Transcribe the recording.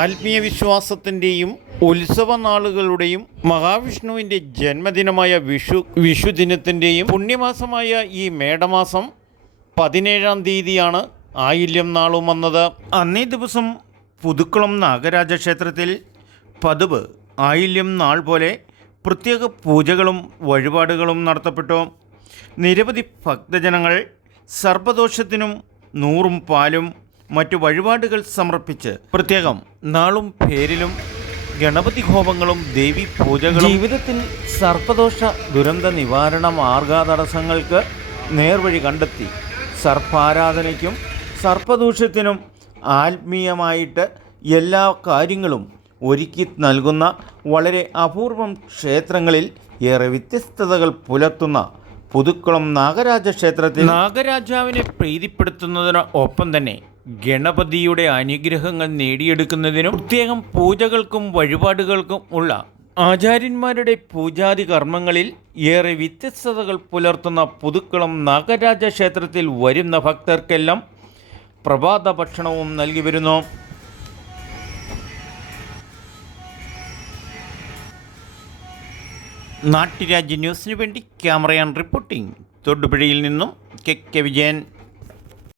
ആത്മീയ വിശ്വാസത്തിൻ്റെയും ഉത്സവ നാളുകളുടെയും മഹാവിഷ്ണുവിൻ്റെ ജന്മദിനമായ വിഷുദിനത്തിൻ്റെയും പുണ്യമാസമായ ഈ മേടമാസം 17-ാം തീയതിയാണ് ആയില്യം നാളും വന്നത്. അന്നേ ദിവസം പുതുക്കുളം നാഗരാജ ക്ഷേത്രത്തിൽ പതിവ് ആയില്യം നാൾ പോലെ പ്രത്യേക പൂജകളും വഴിപാടുകളും നടത്തപ്പെട്ടു. നിരവധി ഭക്തജനങ്ങൾ സർപ്പദോഷത്തിനും 100 പാലും മറ്റു വഴിപാടുകൾ സമർപ്പിച്ച് പ്രത്യേകം നാളും പേരിലും ഗണപതി ഹോമങ്ങളും ദേവി പൂജകളും ജീവിതത്തിൽ സർപ്പദോഷ ദുരന്ത നിവാരണ മാർഗതടസ്സങ്ങൾക്ക് നേർവഴി കണ്ടെത്തി സർപ്പാരാധനയ്ക്കും സർപ്പദോഷത്തിനും ആത്മീയമായിട്ട് എല്ലാ കാര്യങ്ങളും ഒരുക്കി നൽകുന്ന വളരെ അപൂർവം ക്ഷേത്രങ്ങളിൽ ഏറെ വ്യത്യസ്തതകൾ പുലർത്തുന്ന പുതുക്കുളം നാഗരാജ ക്ഷേത്രത്തിൽ നാഗരാജാവിനെ പ്രീതിപ്പെടുത്തുന്നതിന് ഒപ്പം തന്നെ ഗണപതിയുടെ അനുഗ്രഹങ്ങൾ നേടിയെടുക്കുന്നതിനും പ്രത്യേകം പൂജകൾക്കും വഴിപാടുകൾക്കും ഉള്ള ആചാര്യന്മാരുടെ പൂജാതി കർമ്മങ്ങളിൽ ഏറെ വ്യത്യസ്തതകൾ പുലർത്തുന്ന പുതുക്കുളം നാഗരാജ ക്ഷേത്രത്തിൽ വരുന്ന ഭക്തർക്കെല്ലാം പ്രഭാത ഭക്ഷണവും നൽകി വരുന്നു. നാട്ടുരാജ്യ ന്യൂസിനു വേണ്ടി ക്യാമറയാൻ റിപ്പോർട്ടിംഗ് തൊടുപുഴയിൽ നിന്നും കെ വിജയൻ.